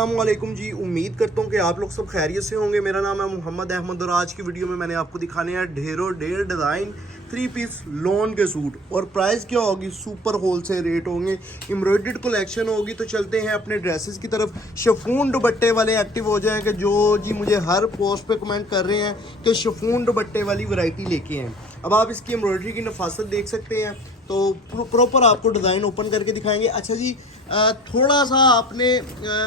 अस्सलामुअलैकुम जी। उम्मीद करता हूँ कि आप लोग सब खैरियत से होंगे। मेरा नाम है मोहम्मद अहमद और आज की वीडियो में मैंने आपको दिखाने हैं ढेर डिज़ाइन 3 पीस लॉन के सूट। और प्राइस क्या होगी, सुपर होलसेल रेट होंगे, एम्ब्रॉयडर्ड कलेक्शन होगी। तो चलते हैं अपने ड्रेसेस की तरफ। शिफॉन दुपट्टे वाले एक्टिव हो जाएं कि जो जी मुझे हर पोस्ट पे कमेंट कर रहे हैं कि शिफॉन दुपट्टे वाली वैरायटी लेके हैं। अब आप इसकी एम्ब्रॉयडरी की नफासत देख सकते हैं। तो प्रॉपर आपको डिज़ाइन ओपन करके दिखाएंगे। अच्छा जी, थोड़ा सा आपने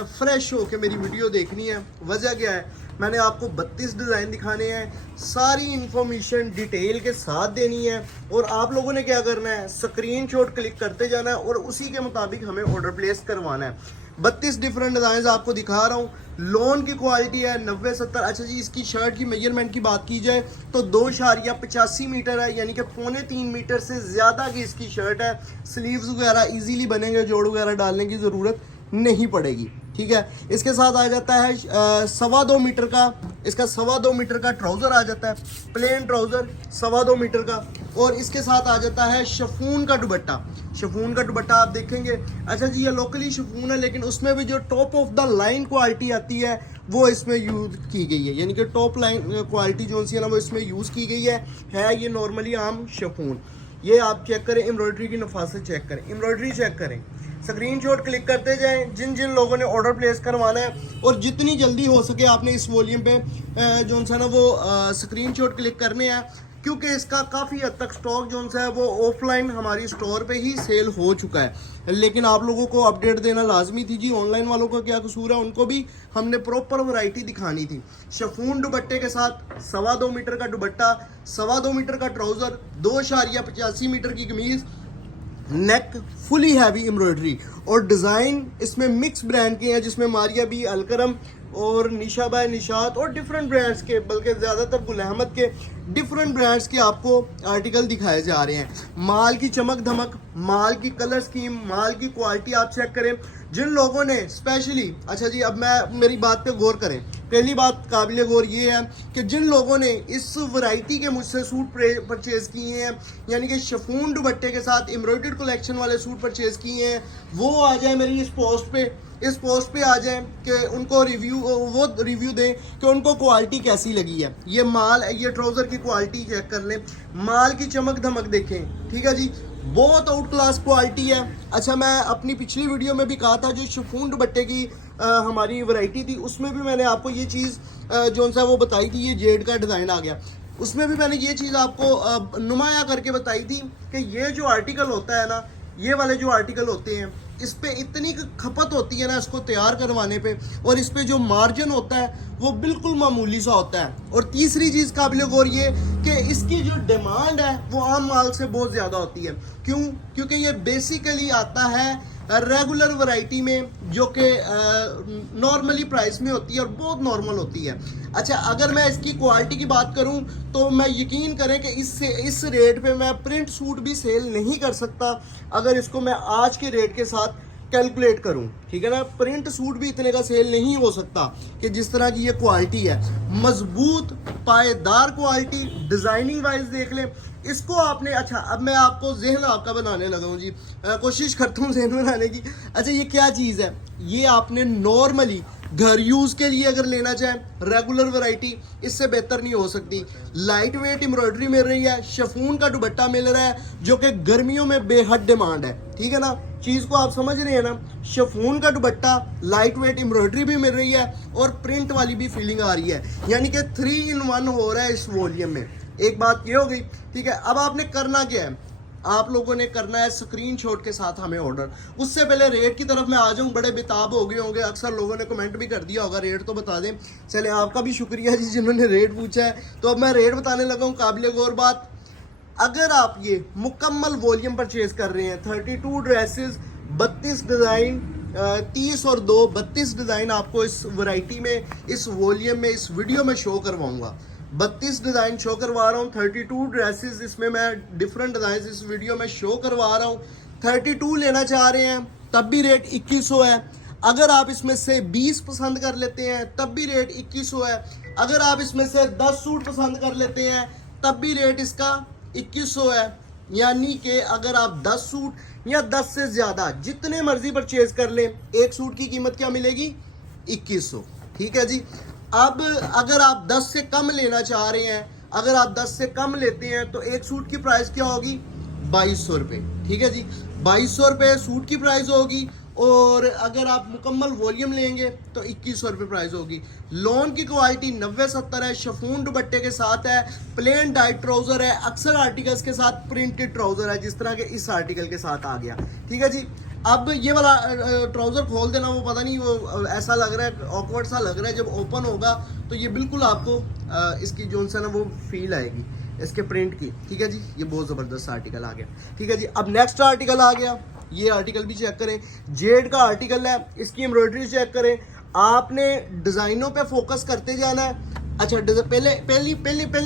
फ्रेश हो के मेरी वीडियो देखनी है। वजह क्या है, मैंने आपको 32 डिज़ाइन दिखाने हैं, सारी इन्फॉर्मेशन डिटेल के साथ देनी है। और आप लोगों ने क्या करना है, स्क्रीनशॉट क्लिक करते जाना है और उसी के मुताबिक हमें ऑर्डर प्लेस करवाना है। 32 डिफरेंट डिज़ाइन आपको दिखा रहा हूँ। लोन की क्वालिटी है 90-70। अच्छा जी, इसकी शर्ट की मेजरमेंट की बात की जाए तो 2.85 मीटर है, यानी कि 2.25 मीटर से ज़्यादा की इसकी शर्ट है। स्लीव्स वगैरह इजीली बनेंगे, जोड़ वगैरह डालने की ज़रूरत नहीं पड़ेगी। ठीक है, इसके साथ आ जाता है 2.25 मीटर का, इसका 2.25 मीटर का ट्राउज़र आ जाता है, प्लेन ट्राउज़र 2.25 मीटर का। और इसके साथ आ जाता है शिफॉन का दुपट्टा। शिफॉन का दुपट्टा आप देखेंगे। अच्छा जी, ये लोकली शिफॉन है, लेकिन उसमें भी जो top of the line quality आती है वो इसमें यूज़ की गई है, यानी कि टॉप लाइन क्वालिटी जो सी है ना वो इसमें यूज़ की गई है ये नॉर्मली आम शिफॉन। ये आप चेक करें, एम्ब्रॉयडरी की नफासत चेक करें, एम्ब्रॉयडरी चेक करें, स्क्रीनशॉट क्लिक करते जाएं जिन जिन लोगों ने ऑर्डर प्लेस करवाना है। और जितनी जल्दी हो सके आपने इस वॉल्यूम पे जो सा ना वो स्क्रीनशॉट क्लिक करने हैं, क्योंकि इसका काफ़ी हद तक स्टॉक जो है वो ऑफलाइन हमारी स्टोर पे ही सेल हो चुका है। लेकिन आप लोगों को अपडेट देना लाजमी थी जी। ऑनलाइन वालों का क्या कसूर है, उनको भी हमने प्रॉपर वैरायटी दिखानी थी। शिफॉन दुपट्टे के साथ 2.25 मीटर का दुपट्टा, 2.25 मीटर का ट्राउज़र, 2.85 मीटर की कमीज, नेक फुली हैवी एम्ब्रॉयडरी। और डिज़ाइन इसमें मिक्स ब्रांड के हैं, जिसमें मारिया बी, अलकरम और निशा बाय निशात और डिफरेंट ब्रांड्स के, बल्कि ज़्यादातर गुल अहमद के डिफरेंट ब्रांड्स के आपको आर्टिकल दिखाए जा रहे हैं। माल की चमक धमक, माल की कलर स्कीम, माल की क्वालिटी आप चेक करें। जिन लोगों ने स्पेशली, अच्छा जी अब मैं मेरी बात पे गौर करें। पहली बात काबिल गौर ये है कि जिन लोगों ने इस वैरायटी के मुझसे सूट परचेज़ किए हैं, यानी कि शिफॉन दुपट्टे के साथ एम्ब्रॉयडर्ड कलेक्शन वाले सूट परचेज़ किए हैं, वो आ जाए मेरी इस पोस्ट पे आ जाए कि उनको रिव्यू दें कि उनको क्वालिटी कैसी लगी है। ये माल, ये ट्राउज़र की क्वालिटी चेक कर लें, माल की चमक धमक देखें। ठीक है जी, बहुत आउट क्लास क्वालिटी है। अच्छा, मैं अपनी पिछली वीडियो में भी कहा था, जो शिफॉन दुपट्टे की हमारी वैरायटी थी उसमें भी मैंने आपको ये चीज़ जो सा वो बताई थी, ये जेड का डिज़ाइन आ गया। उसमें भी मैंने ये चीज़ आपको नुमाया करके बताई थी कि ये जो आर्टिकल होता है ना, ये वाले जो आर्टिकल होते हैं, इस पे इतनी खपत होती है ना इसको तैयार करवाने पे, और इस पे जो मार्जिन होता है वो बिल्कुल मामूली सा होता है। और तीसरी चीज़ काबिल गौर ये कि इसकी जो डिमांड है वो आम माल से बहुत ज़्यादा होती है। क्यों? क्योंकि ये बेसिकली आता है रेगुलर वैरायटी में, जो कि नॉर्मली प्राइस में होती है और बहुत नॉर्मल होती है। अच्छा, अगर मैं इसकी क्वालिटी की बात करूं तो मैं यकीन करें कि इस रेट पे मैं प्रिंट सूट भी सेल नहीं कर सकता अगर इसको मैं आज के रेट के साथ कैलकुलेट करूं। ठीक है ना, प्रिंट सूट भी इतने का सेल नहीं हो सकता कि जिस तरह की ये क्वालिटी है। मजबूत पायदार क्वालिटी, डिज़ाइनिंग वाइज देख लें इसको आपने। अच्छा, अब मैं आपको जहन आपका बनाने लगा हूँ जी, कोशिश करता हूँ जहन बनाने की। अच्छा, ये क्या चीज़ है, ये आपने नॉर्मली घर यूज़ के लिए अगर लेना चाहें, रेगुलर वैरायटी इससे बेहतर नहीं हो सकती। लाइट वेट एम्ब्रॉयडरी मिल रही है, शिफॉन का दुपट्टा मिल रहा है जो कि गर्मियों में बेहद डिमांड है। ठीक है ना, चीज़ को आप समझ रहे हैं ना। शिफॉन का दुपट्टा, लाइट वेट एम्ब्रॉयडरी भी मिल रही है और प्रिंट वाली भी फीलिंग आ रही है, यानी कि 3 in 1 हो रहा है इस वॉल्यूम में। एक बात ये हो गई। ठीक है, अब आपने करना क्या है, आप लोगों ने करना है स्क्रीनशॉट के साथ हमें ऑर्डर। उससे पहले रेट की तरफ मैं आ जाऊं, बड़े बेताब हो गए होंगे, अक्सर लोगों ने कमेंट भी कर दिया होगा रेट तो बता दें। चले, आपका भी शुक्रिया जी जिन्होंने रेट पूछा है। तो अब मैं रेट बताने लगा हूँ। काबिल गौर बात, अगर आप ये मुकम्मल वॉल्यूम परचेज कर रहे हैं, 32 ड्रेसेस, 32 डिज़ाइन, 30 और 2 32 डिज़ाइन आपको इस वैरायटी में, इस वॉल्यूम में, इस वीडियो में शो करवाऊंगा। 32 डिज़ाइन शो करवा रहा हूँ, 32 ड्रेसेस इसमें मैं डिफरेंट डिज़ाइन इस वीडियो में शो करवा रहा हूँ। 32 लेना चाह रहे हैं तब भी रेट 2100 है। अगर आप इसमें से 20 पसंद कर लेते हैं तब भी रेट 2100 है। अगर आप इसमें से 10 सूट पसंद कर लेते हैं तब भी रेट इसका 2100 है। यानी कि अगर आप 10 सूट या 10 से ज़्यादा जितने मर्जी परचेज कर लें, एक सूट की कीमत क्या मिलेगी, 2100। ठीक है जी। अब अगर आप 10 से कम लेना चाह रहे हैं, अगर आप 10 से कम लेते हैं तो एक सूट की प्राइस क्या होगी? 2200 रुपये। ठीक है जी, 2200 रुपये सूट की प्राइस होगी। और अगर आप मुकम्मल वॉल्यूम लेंगे तो 2100 रुपये प्राइस होगी। लॉन की क्वालिटी 90-70 है, शफून दुपट्टे के साथ है, प्लेन डाइट ट्राउज़र है, अक्सर आर्टिकल्स के साथ प्रिंटेड ट्राउज़र है, जिस तरह के इस आर्टिकल के साथ आ गया। ठीक है जी। अब ये वाला ट्राउज़र खोल देना, वो पता नहीं, वो ऐसा लग रहा है, ऑकवर्ड सा लग रहा है। जब ओपन होगा तो ये बिल्कुल आपको इसकी जो सा ना वो फील आएगी इसके प्रिंट की। ठीक है जी, ये बहुत ज़बरदस्त आर्टिकल आ गया। ठीक है जी। अब नेक्स्ट आर्टिकल आ गया, ये आर्टिकल भी चेक करें, जेड का आर्टिकल है, इसकी एम्ब्रॉयडरी चेक करें। आपने डिज़ाइनों पे फोकस करते जाना है। अच्छा, पहले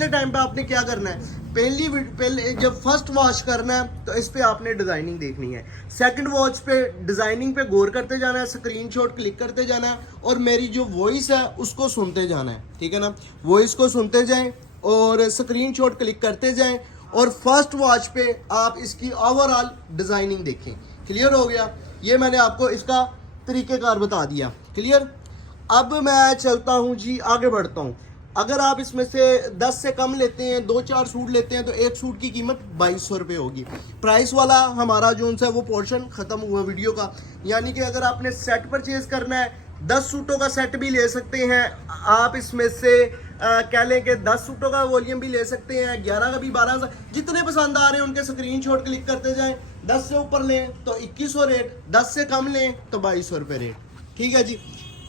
टाइम पे आपने क्या करना है? पहले जब फर्स्ट वॉच करना है तो इस पे आपने डिज़ाइनिंग देखनी है। सेकंड वॉच पे डिज़ाइनिंग पे गौर करते जाना है, स्क्रीनशॉट क्लिक करते जाना है और मेरी जो वॉइस है उसको सुनते जाना है। ठीक है ना, वॉइस को सुनते जाएं और स्क्रीनशॉट क्लिक करते जाएं और फर्स्ट वॉच पे आप इसकी ओवरऑल डिज़ाइनिंग देखें। क्लियर हो गया? ये मैंने आपको इसका तरीक़ेकार बता दिया। क्लियर? अब मैं चलता हूँ जी, आगे बढ़ता हूँ। अगर आप इसमें से 10 से कम लेते हैं, 2-4 सूट लेते हैं तो एक सूट की कीमत 2200 रुपये होगी। प्राइस वाला हमारा जो है वो पोर्शन ख़त्म हुआ वीडियो का। यानी कि अगर आपने सेट परचेज करना है, 10 सूटों का सेट भी ले सकते हैं आप। इसमें से कह लें कि 10 सूटों का वॉल्यूम भी ले सकते हैं, 11 का भी, 12 का, जितने पसंद आ रहे हैं उनके स्क्रीनशॉट क्लिक करते जाएं। 10 से ऊपर लें तो 2100 रेट, 10 से कम लें तो 2200 रुपये रेट। ठीक है जी,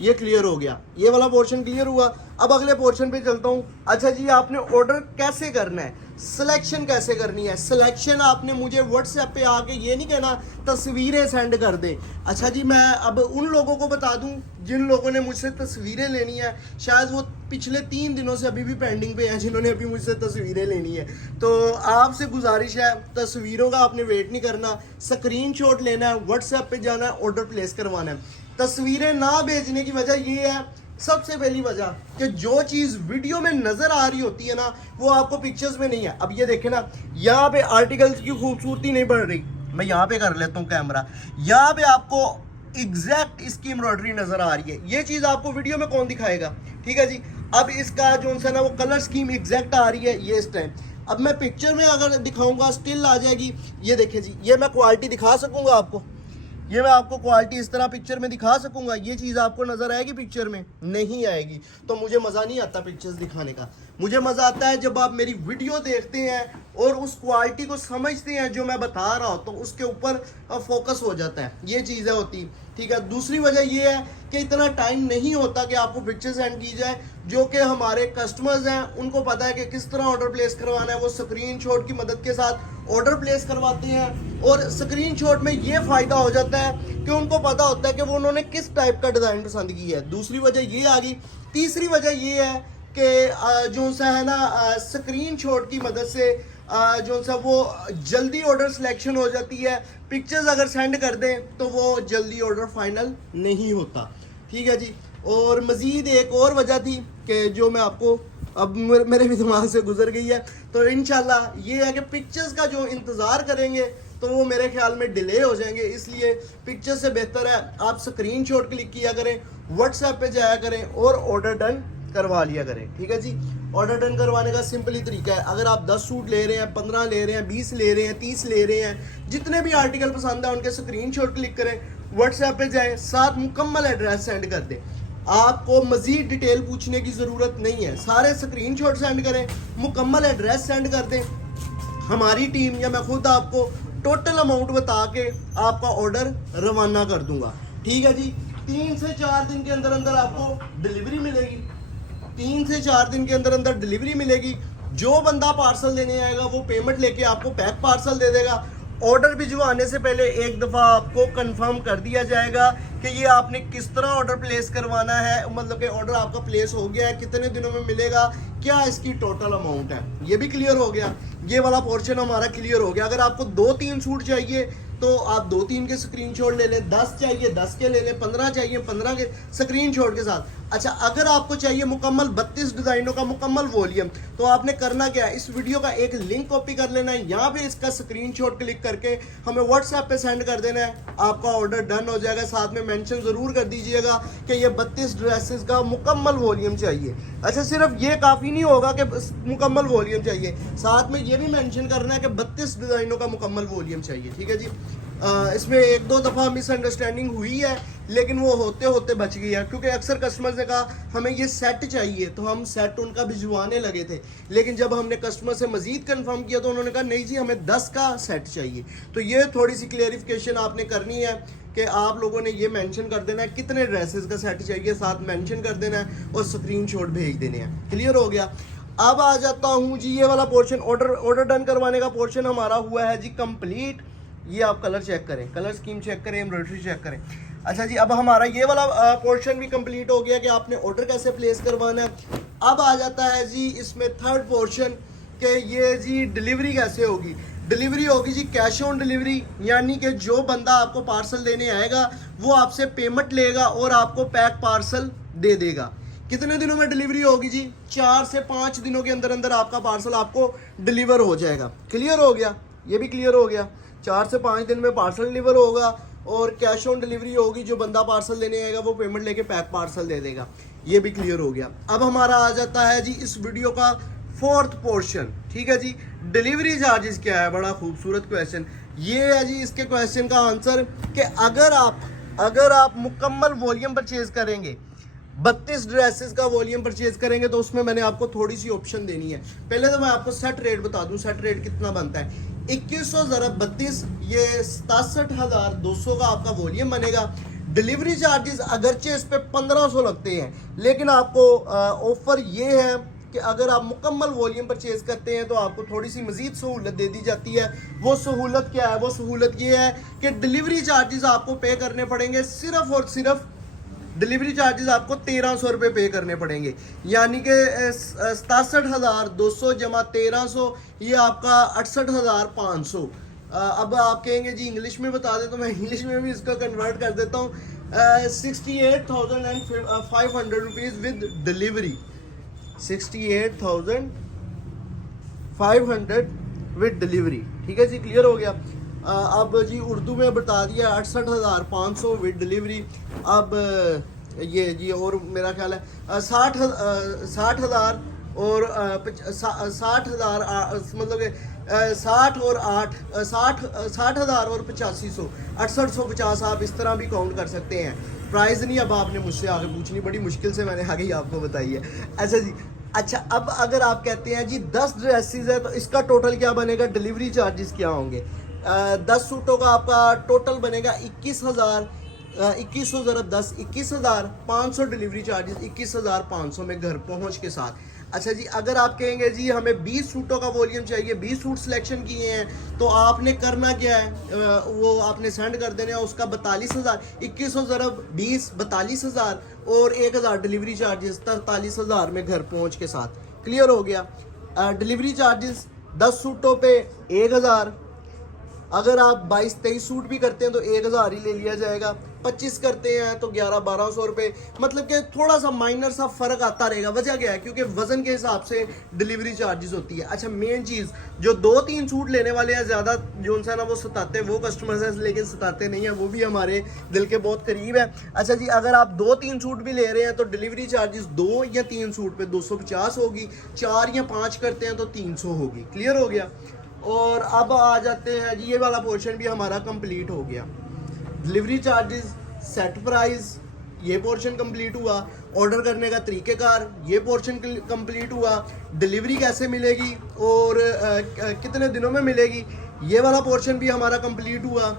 ये क्लियर हो गया, ये वाला पोर्शन क्लियर हुआ। अब अगले पोर्शन पे चलता हूँ। अच्छा जी, आपने ऑर्डर कैसे करना है, सिलेक्शन कैसे करनी है? सिलेक्शन आपने मुझे व्हाट्सएप पे आके ये नहीं कहना तस्वीरें सेंड कर दें। अच्छा जी, मैं अब उन लोगों को बता दूं जिन लोगों ने मुझसे तस्वीरें लेनी है, शायद वो पिछले 3 दिनों से अभी भी पेंडिंग पे हैं, जिन्होंने अभी मुझसे तस्वीरें लेनी है। तो आपसे गुजारिश है, तस्वीरों का आपने वेट नहीं करना, स्क्रीनशॉट लेना है, व्हाट्सएप पे जाना है, ऑर्डर प्लेस करवाना है। तस्वीरें ना भेजने की वजह ये है, सबसे पहली वजह कि जो चीज़ वीडियो में नज़र आ रही होती है ना, वो आपको पिक्चर्स में नहीं है। अब ये देखें ना, यहाँ पे आर्टिकल्स की खूबसूरती नहीं बढ़ रही, मैं यहाँ पे कर लेता हूँ कैमरा, यहाँ पे आपको एग्जैक्ट इसकी एम्ब्रॉयडरी नज़र आ रही है। ये चीज़ आपको वीडियो में कौन दिखाएगा? ठीक है जी। अब इसका जो है ना वो कलर स्कीम एग्जैक्ट आ रही है ये इस टाइम। अब मैं पिक्चर में अगर दिखाऊंगा स्टिल आ जाएगी। ये देखें जी, ये मैं क्वालिटी दिखा सकूँगा आपको, ये मैं आपको क्वालिटी इस तरह पिक्चर में दिखा सकूंगा। ये चीज़ आपको नज़र आएगी पिक्चर में? नहीं आएगी। तो मुझे मज़ा नहीं आता पिक्चर्स दिखाने का। मुझे मज़ा आता है जब आप मेरी वीडियो देखते हैं और उस क्वालिटी को समझते हैं जो मैं बता रहा हूँ, तो उसके ऊपर फोकस हो जाता है। ये चीज़ें होती। ठीक है। दूसरी वजह ये है कि इतना टाइम नहीं होता कि आपको पिक्चर सेंड की जाए। जो कि हमारे कस्टमर्स हैं उनको पता है कि किस तरह ऑर्डर प्लेस करवाना है, वो स्क्रीनशॉट की मदद के साथ ऑर्डर प्लेस करवाते हैं। और स्क्रीनशॉट में ये फ़ायदा हो जाता है कि उनको पता होता है कि वो उन्होंने किस टाइप का डिज़ाइन पसंद की है। दूसरी वजह ये आ गई। तीसरी वजह ये है कि जो सा है ना स्क्रीनशॉट की मदद से जो सा वो जल्दी ऑर्डर सिलेक्शन हो जाती है। पिक्चर्स अगर सेंड कर दें तो वो जल्दी ऑर्डर फाइनल नहीं होता। ठीक है जी। और मज़ीद एक और वजह थी कि जो मैं आपको अब मेरे भी दिमाग से गुजर गई है। तो इंशाल्लाह ये है कि पिक्चर्स का जो इंतज़ार करेंगे तो वो मेरे ख्याल में डिले हो जाएंगे। इसलिए पिक्चर से बेहतर है आप स्क्रीनशॉट क्लिक किया करें, व्हाट्सएप पे जाया करें और ऑर्डर डन करवा लिया करें। ठीक है जी। ऑर्डर डन करवाने का सिंपली तरीका है, अगर आप 10 सूट ले रहे हैं, 15 ले रहे हैं, 20 ले रहे हैं, 30 ले रहे हैं, जितने भी आर्टिकल पसंद है उनके स्क्रीनशॉट क्लिक करें, व्हाट्सएप पे जाएं, साथ मुकम्मल एड्रेस सेंड कर दें। आपको मज़ीद डिटेल पूछने की ज़रूरत नहीं है, सारे स्क्रीनशॉट सेंड करें, मुकम्मल एड्रेस सेंड कर दें। हमारी टीम या मैं खुद आपको टोटल अमाउंट बता के आपका ऑर्डर रवाना कर दूंगा। ठीक है जी। 3 से 4 दिन के अंदर अंदर आपको डिलीवरी मिलेगी। 3 से 4 दिन के अंदर अंदर डिलीवरी मिलेगी। जो बंदा पार्सल लेने आएगा वो पेमेंट लेके आपको पैक पार्सल दे देगा। ऑर्डर भिजवाने से पहले एक दफ़ा आपको कंफर्म कर दिया जाएगा कि ये आपने किस तरह ऑर्डर प्लेस करवाना है, मतलब कि ऑर्डर आपका प्लेस हो गया है, कितने दिनों में मिलेगा, क्या इसकी टोटल अमाउंट है, ये भी क्लियर हो गया। ये वाला पोर्शन हमारा क्लियर हो गया। अगर आपको 2-3 सूट चाहिए तो आप 2-3 के स्क्रीनशॉट ले लें, 10 चाहिए 10 के ले लें, 15 चाहिए 15 के स्क्रीनशॉट के साथ। अच्छा, अगर आपको चाहिए मुकम्मल 32 डिज़ाइनों का मुकम्मल वॉल्यूम, तो आपने करना क्या है, इस वीडियो का एक लिंक कॉपी कर लेना है, यहाँ पे इसका स्क्रीनशॉट क्लिक करके हमें व्हाट्सएप पे सेंड कर देना है, आपका ऑर्डर डन हो जाएगा। साथ में मेंशन ज़रूर कर दीजिएगा कि ये 32 ड्रेसेस का मुकम्मल वॉल्यूम चाहिए। अच्छा, सिर्फ ये काफ़ी नहीं होगा कि मुकम्मल वॉल्यूम चाहिए, साथ में ये भी मेंशन करना है कि 32 डिज़ाइनों का मुकम्मल वॉल्यूम चाहिए। ठीक है जी। इसमें एक दो दफ़ा मिसअंडरस्टैंडिंग हुई है, लेकिन वो होते होते बच गई है, क्योंकि अक्सर कस्टमर्स ने कहा हमें ये सेट चाहिए, तो हम सेट उनका भिजवाने लगे थे, लेकिन जब हमने कस्टमर से मज़ीद कंफर्म किया तो उन्होंने कहा नहीं जी हमें 10 का सेट चाहिए। तो ये थोड़ी सी क्लियरिफिकेशन आपने करनी है कि आप लोगों ने ये मेंशन कर देना है कितने ड्रेसेस का सेट चाहिए, साथ मेंशन कर देना है और स्क्रीनशॉट भेज देने हैं। क्लियर हो गया। अब आ जाता हूँ जी, ये वाला पोर्शन ऑर्डर डन करवाने का पोर्शन हमारा हुआ है जी कंप्लीट। ये आप कलर चेक करें, कलर स्कीम चेक करें, एम्ब्रॉयडरी चेक करें। अच्छा जी, अब हमारा ये वाला पोर्शन भी कंप्लीट हो गया कि आपने ऑर्डर कैसे प्लेस करवाना है। अब आ जाता है जी इसमें थर्ड पोर्शन कि ये जी डिलीवरी कैसे होगी। डिलीवरी होगी जी कैश ऑन डिलीवरी, यानी कि जो बंदा आपको पार्सल देने आएगा वो आपसे पेमेंट लेगा और आपको पैक पार्सल दे देगा। कितने दिनों में डिलीवरी होगी जी? 4 से 5 दिनों के अंदर अंदर आपका पार्सल आपको डिलीवर हो जाएगा। क्लियर हो गया, ये भी क्लियर हो गया। 4 से 5 दिन में पार्सल डिलीवर होगा और कैश ऑन डिलीवरी होगी, जो बंदा पार्सल लेने आएगा वो पेमेंट लेके पैक पार्सल दे देगा। ये भी क्लियर हो गया। अब हमारा आ जाता है जी इस वीडियो का फोर्थ पोर्शन। ठीक है जी, डिलीवरी चार्जेस क्या है? बड़ा खूबसूरत क्वेश्चन ये है जी। इसके क्वेश्चन का आंसर कि अगर आप मुकम्मल वॉल्यूम परचेज करेंगे, 32 ड्रेसेस का वॉल्यूम परचेज करेंगे, तो उसमें मैंने आपको थोड़ी सी ऑप्शन देनी है। पहले तो मैं आपको सेट रेट बता दूं, सेट रेट कितना बनता है। 2100 ज़रब 32, ये 67,200 का आपका वॉल्यूम बनेगा। डिलीवरी चार्जेस अगरचे इस पे 1500 लगते हैं, लेकिन आपको ऑफर ये है कि अगर आप मुकम्मल वॉल्यूम परचेज करते हैं तो आपको थोड़ी सी मजीद सहूलत दे दी जाती है। वो सहूलत क्या है? वो सहूलत ये है कि डिलीवरी चार्जेस आपको पे करने पड़ेंगे, सिर्फ और सिर्फ डिलीवरी चार्जेस आपको 1300 रुपये पे करने पड़ेंगे, यानी कि 67,200 जमा 1300, ये आपका 68,500। अब आप कहेंगे जी इंग्लिश में बता दें, तो मैं इंग्लिश में भी इसका कन्वर्ट कर देता हूँ। 68,500 rupees with delivery, 68,500 with delivery. ठीक है जी, क्लियर हो गया। अब जी उर्दू में बता दिया 68,500 विद डिलीवरी। अब ये जी और मेरा ख्याल है 60,000 और 60,000, मतलब कि 60,000 और 8500, 6850 आप इस तरह भी काउंट कर सकते हैं। प्राइस नहीं अब आपने मुझसे आगे पूछनी, बड़ी मुश्किल से मैंने आगे ही आपको बताई है। अच्छा जी, अच्छा अब अगर आप कहते हैं जी 10 ड्रेसेस है तो इसका टोटल क्या बनेगा, डिलीवरी चार्जेस क्या होंगे? 10 सूटों का आपका टोटल बनेगा 21,000, 2100 ज़रब 10, 21,500 डिलीवरी चार्जेस, 21,500 में घर पहुंच के साथ। अच्छा जी, अगर आप कहेंगे जी हमें 20 सूटों का वॉल्यूम चाहिए, 20 सूट सिलेक्शन किए हैं, तो आपने करना क्या है, वो आपने सेंड कर देना है उसका 42,000, 2100 ज़रब 20, 42,000 और 1,000 डिलीवरी चार्जेस, 43,000 में घर पहुंच के साथ। क्लियर हो गया। डिलीवरी चार्जेस 10 सूटों पे 1,000, अगर आप 22-23 सूट भी करते हैं तो 1,000 ही ले लिया जाएगा, 25 करते हैं तो 1100-1200 रुपये, मतलब कि थोड़ा सा माइनर सा फ़र्क आता रहेगा। वजह क्या है? क्योंकि वज़न के हिसाब से डिलीवरी चार्जेस होती है। अच्छा, मेन चीज़ जो 2-3 सूट लेने वाले हैं, ज़्यादा जो उनसे ना वो सताते हैं, वो कस्टमर्स हैं, लेकिन सताते नहीं हैं, वो भी हमारे दिल के बहुत करीब है। अच्छा जी, अगर आप 2-3 सूट भी ले रहे हैं तो डिलीवरी चार्जेस 2 या 3 सूट पे 250 होगी, 4 या 5 करते हैं तो 300 होगी। क्लियर हो गया। और अब आ जाते हैं जी, ये वाला पोर्शन भी हमारा कंप्लीट हो गया। डिलीवरी चार्जेस, सेट प्राइस, ये पोर्शन कंप्लीट हुआ। ऑर्डर करने का तरीक़ेकार, ये पोर्शन कंप्लीट हुआ। डिलीवरी कैसे मिलेगी और कितने दिनों में मिलेगी, ये वाला पोर्शन भी हमारा कंप्लीट हुआ।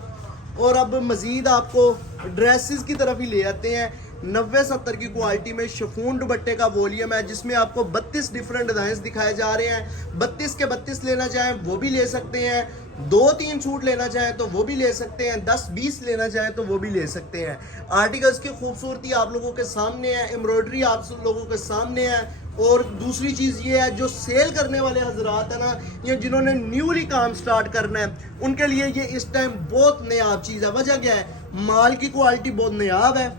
और अब मज़ीद आपको ड्रेसेस की तरफ ही ले आते हैं। 90-70 की क्वालिटी में शिफॉन दुपट्टे का वॉल्यूम है, जिसमें आपको 32 डिफरेंट डिज़ाइंस दिखाए जा रहे हैं। 32 के 32 लेना चाहें वो भी ले सकते हैं, 2-3 सूट लेना चाहें तो वो भी ले सकते हैं, 10-20 लेना चाहें तो वो भी ले सकते हैं। आर्टिकल्स की खूबसूरती आप लोगों के सामने है, एम्ब्रॉयडरी आप लोगों के सामने है। और दूसरी चीज़ ये है, जो सेल करने वाले हजरात है ना, या जिन्होंने न्यूली काम स्टार्ट करना है, उनके लिए ये इस टाइम बहुत नयाब चीज़ है। वजह क्या है? माल की क्वालिटी बहुत नयाब है,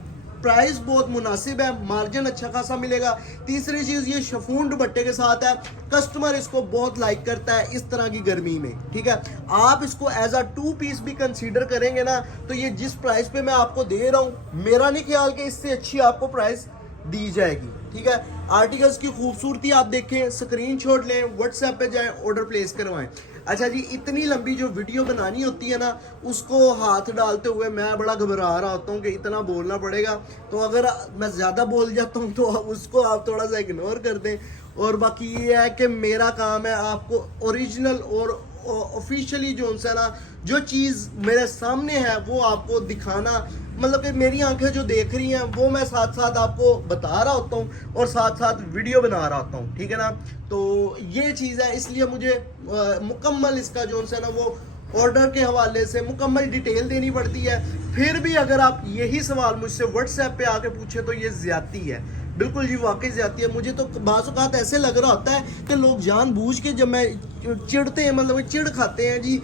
प्राइस बहुत मुनासिब है, मार्जिन अच्छा खासा मिलेगा। तीसरी चीज़ ये शिफॉन दुपट्टे के साथ है, कस्टमर इसको बहुत लाइक करता है इस तरह की गर्मी में, ठीक है। आप इसको एज अ 2 पीस भी कंसीडर करेंगे ना, तो ये जिस प्राइस पे मैं आपको दे रहा हूँ, मेरा नहीं ख्याल कि इससे अच्छी आपको प्राइस दी जाएगी, ठीक है। आर्टिकल्स की खूबसूरती आप देखें, स्क्रीनशॉट लें, व्हाट्सएप पे जाएं, ऑर्डर प्लेस करवाएं। अच्छा जी, इतनी लंबी जो वीडियो बनानी होती है ना, उसको हाथ डालते हुए मैं बड़ा घबरा रहा होता हूँ कि इतना बोलना पड़ेगा, तो अगर मैं ज़्यादा बोल जाता हूँ तो उसको आप थोड़ा सा इग्नोर कर दें। और बाकी ये है कि मेरा काम है आपको ओरिजिनल और ऑफिशियली जो है ना, जो चीज़ मेरे सामने है वो आपको दिखाना, मतलब कि मेरी आंखें जो देख रही हैं वो मैं साथ साथ आपको बता रहा होता हूँ और साथ साथ वीडियो बना रहा होता हूँ, ठीक है ना। तो ये चीज़ है, इसलिए मुझे मुकम्मल इसका जो है ना वो ऑर्डर के हवाले से मुकम्मल डिटेल देनी पड़ती है। फिर भी अगर आप यही सवाल मुझसे व्हाट्सएप पे आके पूछे तो ये ज़्यादती है, बिल्कुल जी, वाकई ज़्यादती है। मुझे तो बाज़ औक़ात ऐसे लग रहा होता है कि लोग जानबूझ के, जब मैं चिढ़ते हैं, मतलब चिढ़ खाते हैं जी,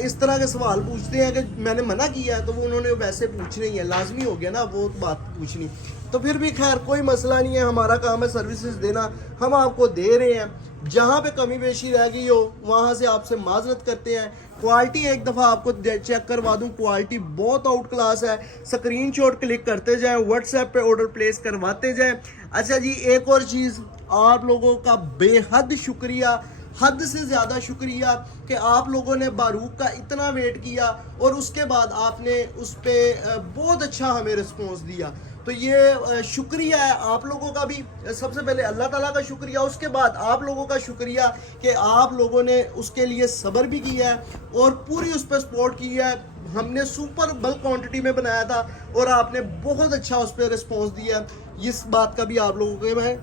इस तरह के सवाल पूछते हैं कि मैंने मना किया है तो वो उन्होंने वैसे पूछने ही है, लाजमी हो गया ना वो बात पूछनी। तो फिर भी खैर कोई मसला नहीं है, हमारा काम है सर्विसेज देना, हम आपको दे रहे हैं। जहाँ पे कमी बेशी रह गई हो वहाँ से आपसे माजरत करते हैं। क्वालिटी एक दफ़ा आपको चेक करवा दूँ, क्वालिटी बहुत आउट क्लास है। स्क्रीनशॉट क्लिक करते जाएं, व्हाट्सएप पे ऑर्डर प्लेस करवाते जाएं। अच्छा जी, एक और चीज़, आप लोगों का बेहद शुक्रिया, हद से ज़्यादा शुक्रिया कि आप लोगों ने बारूक का इतना वेट किया और उसके बाद आपने उस पर बहुत अच्छा हमें रिस्पॉन्स दिया। तो ये शुक्रिया है आप लोगों का भी, सबसे पहले अल्लाह ताला का शुक्रिया, उसके बाद आप लोगों का शुक्रिया कि आप लोगों ने उसके लिए सब्र भी किया है और पूरी उस पर सपोर्ट किया है। हमने सुपर बल्क क्वांटिटी में बनाया था और आपने बहुत अच्छा उस पर रिस्पॉन्स दिया, इस बात का भी आप लोगों के मैं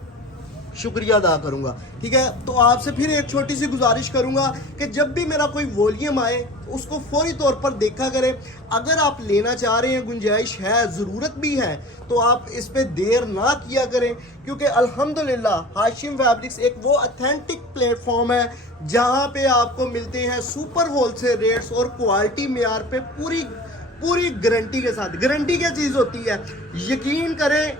शुक्रिया अदा करूंगा, ठीक है। तो आपसे फिर एक छोटी सी गुजारिश करूंगा कि जब भी मेरा कोई वॉल्यूम आए उसको फौरी तौर पर देखा करें। अगर आप लेना चाह रहे हैं, गुंजाइश है, ज़रूरत भी है, तो आप इस पे देर ना किया करें, क्योंकि अल्हम्दुलिल्लाह हाशिम फैब्रिक्स एक वो ऑथेंटिक प्लेटफॉर्म है जहां पे आपको मिलते हैं सुपर होलसेल रेट्स और क्वालिटी मेयार पे पूरी गारंटी के साथ। गारंटी क्या चीज़ होती है, यकीन करें,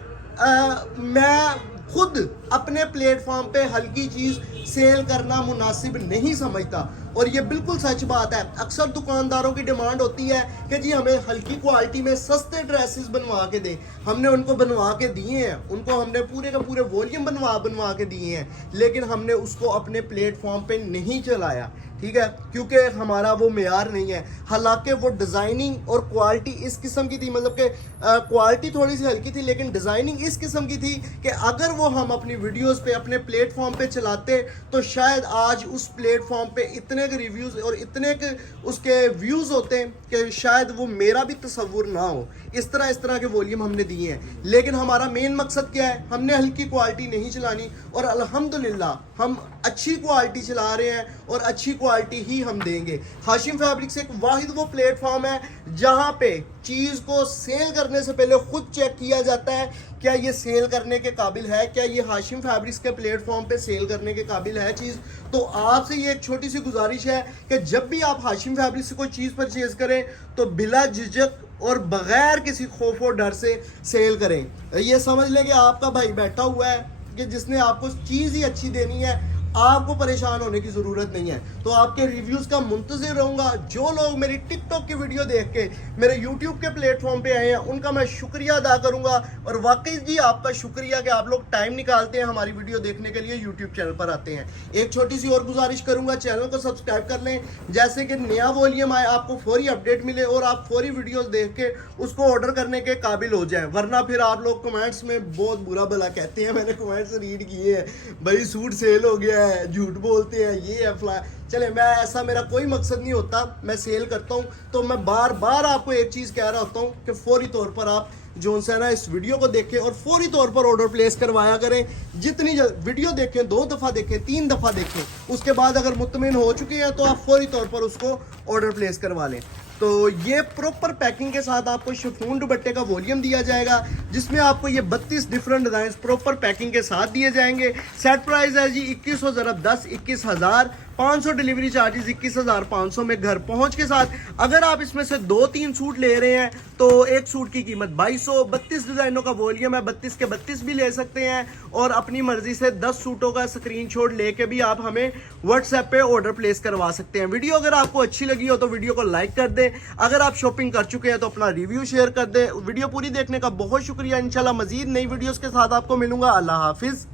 मैं खुद अपने प्लेटफॉर्म पे हल्की चीज़ सेल करना मुनासिब नहीं समझता, और ये बिल्कुल सच बात है। अक्सर दुकानदारों की डिमांड होती है कि जी हमें हल्की क्वालिटी में सस्ते ड्रेसेस बनवा के दें। हमने उनको बनवा के दिए हैं, उनको हमने पूरे का पूरे वॉल्यूम बनवा के दिए हैं, लेकिन हमने उसको अपने प्लेटफॉर्म पे नहीं चलाया, ठीक है, क्योंकि हमारा वो मेयार नहीं है। हालांकि वो डिज़ाइनिंग और क्वालिटी इस किस्म की थी, मतलब कि क्वालिटी थोड़ी सी हल्की थी, लेकिन डिज़ाइनिंग इस किस्म की थी कि अगर वो हम अपनी वीडियोस पे अपने प्लेटफॉर्म पे चलाते तो शायद आज उस प्लेटफॉर्म पे इतने के रिव्यूज़ और इतने के उसके व्यूज़ होते हैं कि शायद वो मेरा भी तसव्वुर ना हो। इस तरह के वॉल्यूम हमने दिए हैं, लेकिन हमारा मेन मकसद क्या है, हमने हल्की क्वालिटी नहीं चलानी, और अल्हम्दुलिल्लाह हम अच्छी क्वालिटी चला रहे हैं और अच्छी क्वालिटी ही हम देंगे। हाशिम फैब्रिक्स एक वाहिद वो प्लेटफॉर्म है जहां पे चीज़ को सेल करने से पहले खुद चेक किया जाता है क्या ये सेल करने के काबिल है, क्या ये हाशिम फैब्रिक्स के प्लेटफॉर्म पे सेल करने के काबिल है चीज़। तो आपसे ये एक छोटी सी गुजारिश है कि जब भी आप हाशिम फैब्रिक्स से कोई चीज़ परचेज करें तो बिला झिझक और बगैर किसी खौफ और डर से सेल करें। ये समझ लें कि आपका भाई बैठा हुआ है कि जिसने आपको चीज़ ही अच्छी देनी है, आपको परेशान होने की ज़रूरत नहीं है। तो आपके रिव्यूज़ का मुंतज़िर रहूँगा। जो लोग मेरी टिकटॉक की वीडियो देख के मेरे यूट्यूब के प्लेटफॉर्म पे आए हैं उनका मैं शुक्रिया अदा करूँगा, और वाकई जी आपका शुक्रिया कि आप लोग टाइम निकालते हैं हमारी वीडियो देखने के लिए, यूट्यूब चैनल पर आते हैं। एक छोटी सी और गुजारिश करूँगा, चैनल को सब्सक्राइब कर लें, जैसे कि नया वॉल्यूम आए आपको फौरी अपडेट मिले और आप फौरी वीडियोज़ देख के उसको ऑर्डर करने के काबिल हो जाए। वरना फिर आप लोग कमेंट्स में बहुत बुरा भला कहते हैं, मैंने कमेंट्स रीड किए हैं, भाई सूट सेल हो गया है, झूठ बोलते हैं, ये है फला। चले, मैं ऐसा, मेरा कोई मकसद नहीं होता, मैं सेल करता हूँ तो मैं बार बार आपको एक चीज़ कह रहा होता हूँ कि फौरी तौर पर आप जो है ना इस वीडियो को देखें और फौरी तौर पर ऑर्डर प्लेस करवाया करें। जितनी वीडियो देखें, 2 दफ़ा देखें, 3 दफ़ा देखें, उसके बाद अगर मुतमिन हो चुके हैं तो आप फौरी तौर पर उसको ऑर्डर प्लेस करवा लें। तो ये प्रॉपर पैकिंग के साथ आपको शिफॉन दुपट्टे का वॉल्यूम दिया जाएगा, जिसमें आपको ये 32 डिफरेंट डिज़ाइन प्रॉपर पैकिंग के साथ दिए जाएंगे। सेट प्राइस है जी 2100 ज़रब 10, 21,000। 500 डिलीवरी चार्जेस 21,500 में घर पहुंच के साथ। अगर आप इसमें से 2-3 सूट ले रहे हैं तो एक सूट की कीमत 2200। 32 डिजाइनों का वॉल्यूम है, 32 के 32 भी ले सकते हैं और अपनी मर्जी से 10 सूटों का स्क्रीनशॉट लेके भी आप हमें व्हाट्सएप पे ऑर्डर प्लेस करवा सकते हैं। वीडियो अगर आपको अच्छी लगी हो तो वीडियो को लाइक कर दें। अगर आप शॉपिंग कर चुके हैं तो अपना रिव्यू शेयर कर दें। वीडियो पूरी देखने का बहुत शुक्रिया। इंशाल्लाह मजीद नई वीडियोस के साथ आपको मिलूंगा। अल्लाह हाफिज।